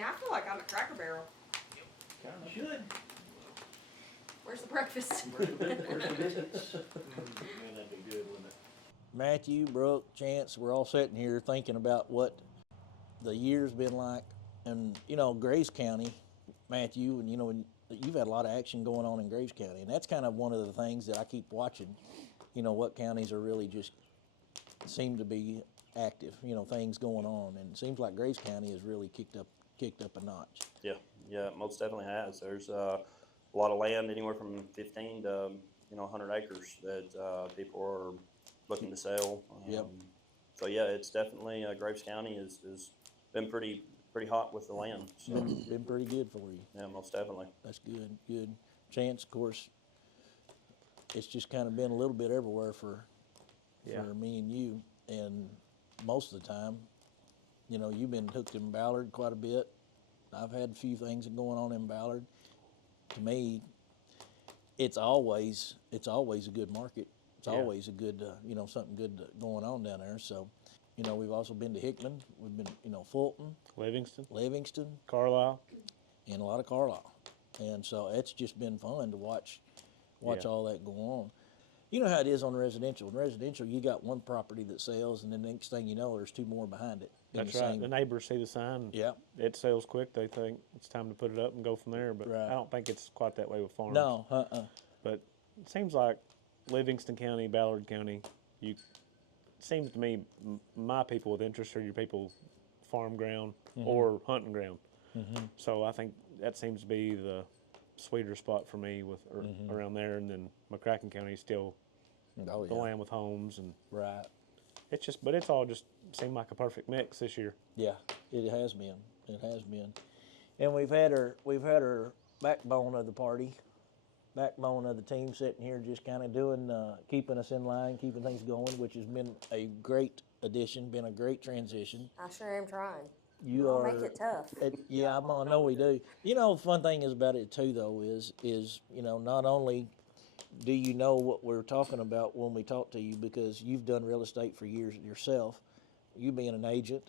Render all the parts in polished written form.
mean, I feel like I'm at Cracker Barrel. Kinda should. Where's the breakfast? Where's the biscuits? Man, that'd be good, wouldn't it? Matthew, Brooke, Chance, we're all sitting here thinking about what the year's been like. And, you know, Graves County, Matthew, and, you know, you've had a lot of action going on in Graves County. And that's kind of one of the things that I keep watching, you know, what counties are really just seem to be active, you know, things going on. And it seems like Graves County has really kicked up a notch. Yeah, most definitely has. There's a lot of land, anywhere from 15 to 100 acres that people are looking to sell. Yep. So yeah, it's definitely Graves County is been pretty hot with the land. So. Been pretty good for you. Yeah, most definitely. That's good. Chance, of course, it's just kind of been a little bit everywhere for me and you. And most of the time, you know, you've been hooked in Ballard quite a bit. I've had a few things going on in Ballard. To me, it's always a good market. It's always a good, something good going on down there. So, you know, we've also been to Hickman. We've been, Fulton, Livingston, Carlisle, and a lot of Carlisle. And so it's just been fun to watch all that go on. You know how it is on residential. In residential, you got one property that sells, and the next thing you know, there's two more behind it. That's right. The neighbors see the sign. Yeah. It sells quick. They think it's time to put it up and go from there. But I don't think it's quite that way with farms. No. But it seems like Livingston County, Ballard County, it seems to me my people with interest are your people farm ground or hunting ground. So I think that seems to be the sweeter spot for me with around there. And then McCracken County is still the land with homes and right. But it's all just seemed like a perfect mix this year. Yeah, it has been. And we've had our backbone of the party, backbone of the team sitting here just kind of doing, keeping us in line, keeping things going, which has been a great addition, been a great transition. I sure am trying. I'll make it tough. Yeah, I know we do. You know, the fun thing is about it too, though, is not only do you know what we're talking about when we talk to you, because you've done real estate for years yourself, you being an agent,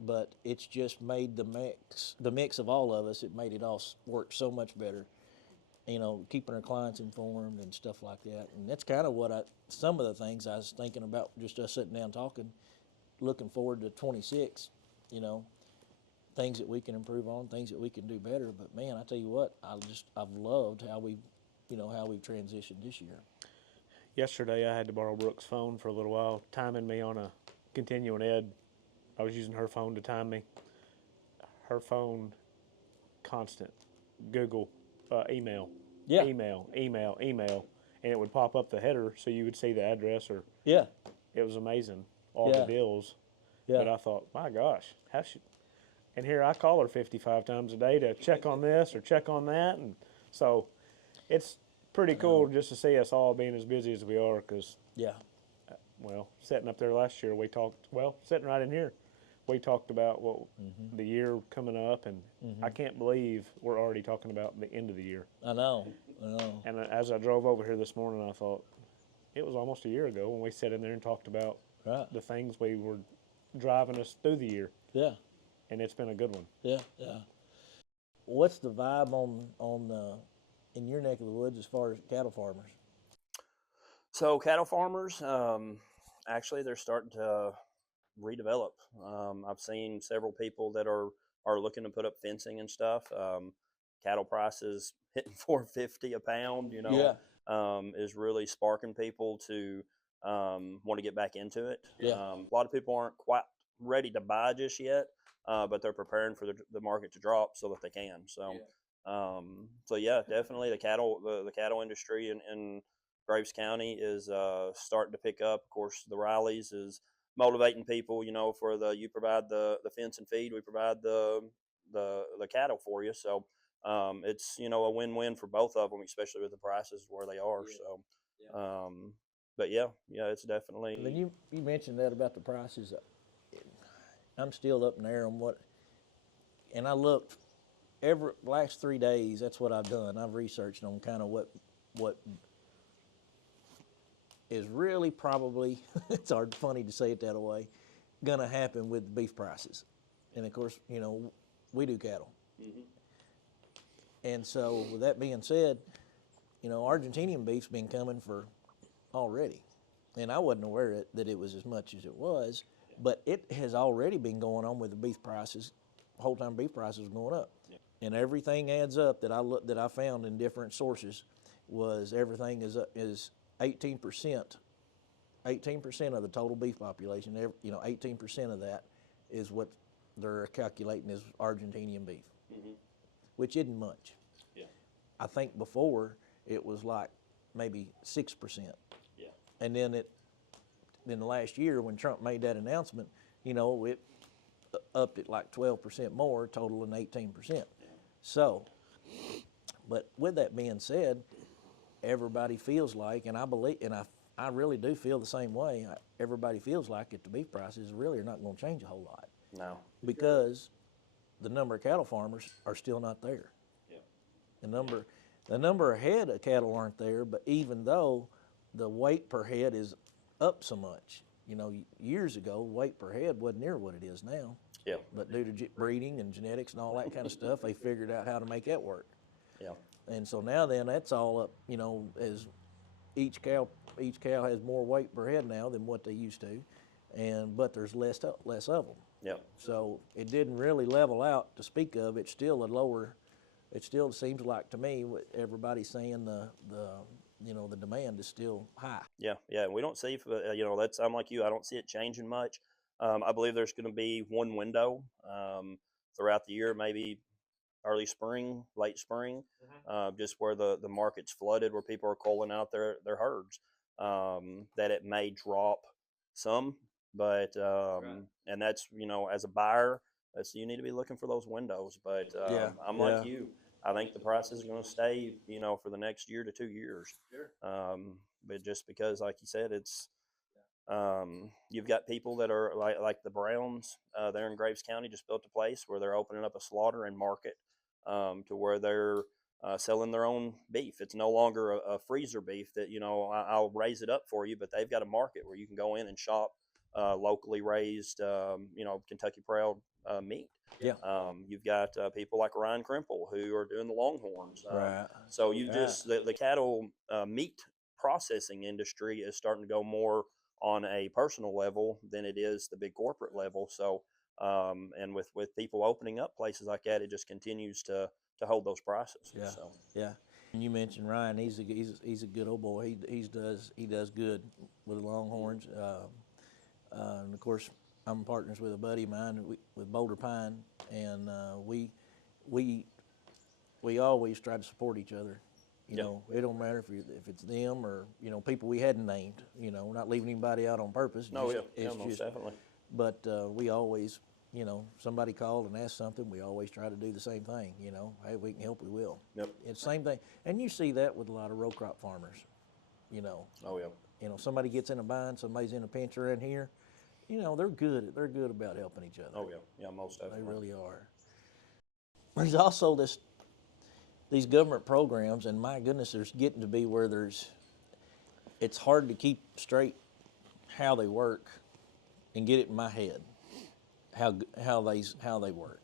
but it's just made the mix of all of us, it made it all work so much better. You know, keeping our clients informed and stuff like that. And that's kind of some of the things I was thinking about, just us sitting down talking, looking forward to 26, things that we can improve on, things that we can do better. But man, I tell you what, I've loved how we've transitioned this year. Yesterday, I had to borrow Brooke's phone for a little while, timing me on a continuing ed. I was using her phone to time me. Her phone, constant, Google, email, email, and it would pop up the header so you would see the address or. Yeah. It was amazing, all the bills. Yeah. But I thought, my gosh, and here I call her 55 times a day to check on this or check on that, and so it's pretty cool just to see us all being as busy as we are. Because sitting up there last year, sitting right in here, we talked about the year coming up, and I can't believe we're already talking about the end of the year. I know. And as I drove over here this morning, I thought it was almost a year ago when we sat in there and talked about the things we were driving us through the year. Yeah. And it's been a good one. Yeah. What's the vibe on in your neck of the woods as far as cattle farmers? So cattle farmers, actually, they're starting to redevelop. I've seen several people that are looking to put up fencing and stuff. Cattle prices hitting $4.50 a pound, is really sparking people to want to get back into it. Yeah. A lot of people aren't quite ready to buy just yet, but they're preparing for the market to drop so that they can. So, definitely the cattle industry in Graves County is starting to pick up. Of course, the rallies is motivating people. You provide the fence and feed, we provide the cattle for you. So it's a win-win for both of them, especially with the prices where they are. Yeah. So, but it's definitely. And then you mentioned that about the prices. I'm still up in the air on what, and I looked last 3 days. That's what I've done. I've researched on kind of what is really probably, it's funny to say it that way, going to happen with beef prices. And of course, we do cattle. Mhm. And so with that being said, you know, Argentinian beef's been coming for already. And I wasn't aware that it was as much as it was, but it has already been going on with the beef prices. The whole time beef prices were going up. Yeah. And everything adds up that I found in different sources was everything is 18%. 18% of the total beef population, you know, 18% of that is what they're calculating as Argentinian beef, which isn't much. Yeah. I think before it was like maybe 6%. Yeah. And then in the last year when Trump made that announcement, you know, it upped it like 12% more, totaling 18%. So, but with that being said, everybody feels like, and I believe, and I really do feel the same way. Everybody feels like that the beef prices really are not going to change a whole lot No. because the number of cattle farmers are still not there. Yeah. The number of head of cattle aren't there, but even though the weight per head is up so much, you know, years ago, weight per head wasn't near what it is now. Yeah. But due to breeding and genetics and all that kind of stuff, they figured out how to make that work. Yeah. And so now then, that's all up, you know, as each cow has more weight per head now than what they used to, but there's less of them. Yeah. So it didn't really level out to speak of. It's still a lower. It still seems like to me what everybody's saying the demand is still high. Yeah, yeah, we don't see, you know, I'm like you. I don't see it changing much. I believe there's going to be one window throughout the year, maybe early spring, late spring, just where the market's flooded, where people are calling out their herds. That it may drop some, but and that's, you know, as a buyer, you need to be looking for those windows. But I'm like you. I think the price is going to stay, you know, for the next year to 2 years. Sure. But just because, like you said, it's you've got people that are like the Browns there in Graves County just built a place where they're opening up a slaughter and market to where they're selling their own beef. It's no longer a freezer beef that, you know, I'll raise it up for you, but they've got a market where you can go in and shop locally raised, you know, Kentucky Proud meat. Yeah. You've got people like Ryan Crimple who are doing the Longhorns. Right. So you just the cattle meat processing industry is starting to go more on a personal level than it is the big corporate level. So and with people opening up places like that, it just continues to hold those prices. Yeah. So. Yeah. And you mentioned Ryan. He's a good old boy. He does good with the Longhorns. And of course, I'm partners with a buddy of mine with Boulder Pine, and we always try to support each other. You know, it don't matter if it's them or, you know, people we hadn't named. You know, we're not leaving anybody out on purpose. No, most definitely. But we always, you know, somebody called and asked something, we always try to do the same thing. You know, hey, we can help, we will. Yep. It's the same thing, and you see that with a lot of row crop farmers. You know. Oh yeah. You know, somebody gets in a bind, somebody's in a pinch around here. You know, they're good about helping each other. Oh yeah. Yeah, most definitely. They really are. There's also these government programs, and my goodness, there's getting to be where it's hard to keep straight how they work and get it in my head how they work.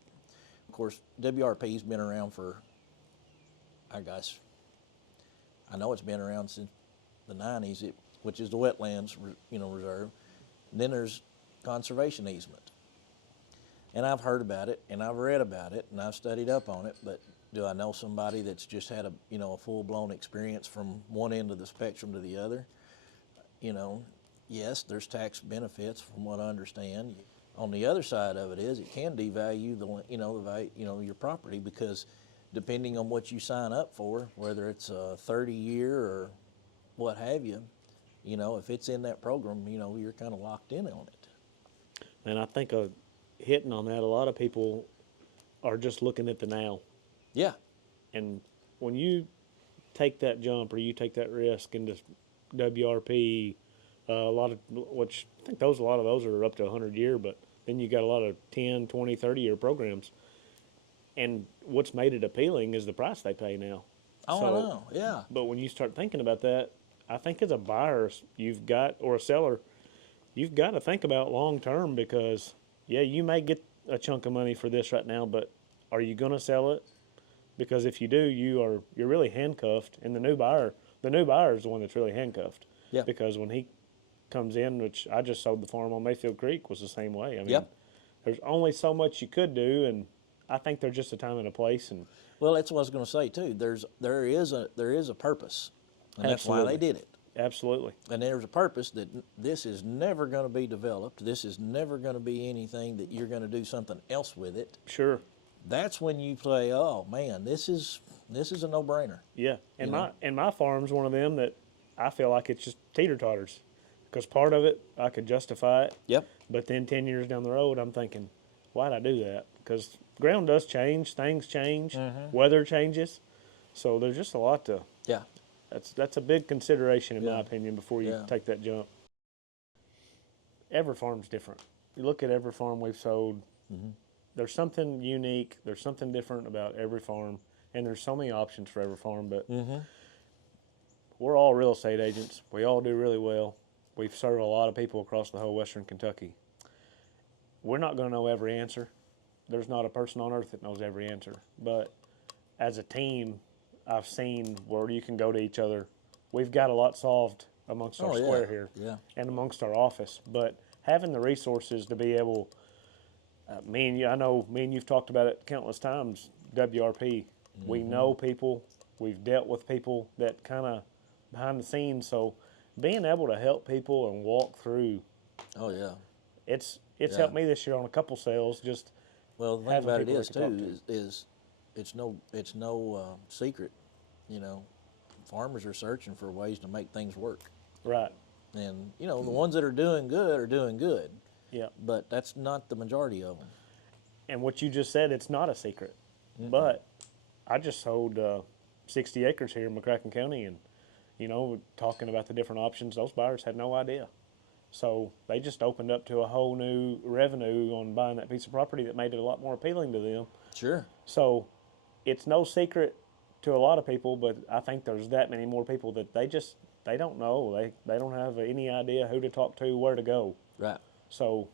Of course, WRP's been around for, I guess, I know it's been around since the 90s, which is the wetlands, you know, reserve. And then there's conservation easement. And I've heard about it, and I've read about it, and I've studied up on it, but do I know somebody that's just had a full-blown experience from one end of the spectrum to the other? You know, yes, there's tax benefits from what I understand. On the other side of it is it can devalue your property, because depending on what you sign up for, whether it's a 30-year or what have you, you know, if it's in that program, you know, you're kind of locked in on it. And I think hitting on that, a lot of people are just looking at the now. Yeah. And when you take that jump or you take that risk into WRP, a lot of those are up to 100-year, but then you got a lot of 10, 20, 30-year programs. And what's made it appealing is the price they pay now. Oh, So, I know, yeah. But when you start thinking about that, I think as a buyer, or a seller, you've got to think about long term, because, yeah, you may get a chunk of money for this right now, but are you going to sell it? Because if you do, you're really handcuffed, and the new buyer is the one that's really handcuffed. Yeah. Because when he comes in, which I just sold the farm on Mayfield Creek, was the same way. I mean, Yep. there's only so much you could do, and I think there's just a time and a place. And Well, that's what I was going to say too. There is a purpose, and that's why they Absolutely. did it. absolutely, And there's a purpose that this is never going to be developed. This is never going to be anything that you're going to do something else with it. sure, That's when you play, oh man, this is a no-brainer. yeah. And You know? my farm's one of them that I feel like it's just teeter-totters, because part of it I could justify it, Yep. but then 10 years down the road I'm thinking, why'd I do that? Because ground does change, things change, weather changes, so there's just a lot to. Yeah. That's a big consideration in my Yeah. opinion before you Yeah. take that jump. Every farm's different. You look at every farm we've sold. There's something unique. There's something different about every farm, and there's so many options for every farm. But we're all real estate agents. We all do really well. We've served a lot of people across the whole Western Kentucky. We're not going to know every answer. There's not a person on earth that knows every answer. But as a team, I've seen where you can go to each other. We've got a lot solved amongst our Oh, yeah. square here Yeah. and amongst our office. But having the resources to be able, me and you, I know me and you've talked about it countless times, WRP. We know people. We've dealt with people that kind of behind the scenes. So being able to help people and walk through, Oh yeah. it's Yeah. helped me this year on a couple sales. Just Well, the thing having about it people is that can talk too to. is it's no secret. You know, farmers are searching for ways to make things work, right, and you know the ones that are doing good, yeah. but that's not the majority of them. And what you just said, it's not a secret. But I just sold 60 acres here in McCracken County, and talking about the different options, those buyers had no idea. So they just opened up to a whole new revenue on buying that piece of property that made it a lot more appealing to them. Sure. So it's no secret to a lot of people, but I think there's that many more people that they don't know. They don't have any idea who to talk to, where to go. Right. So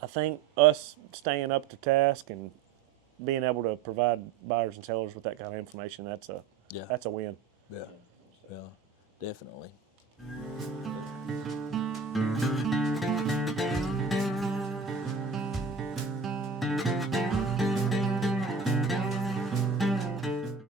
I think us staying up to task and being able to provide buyers and sellers with that kind of information, that's a Yeah. that's a win. Yeah. Yeah. Definitely.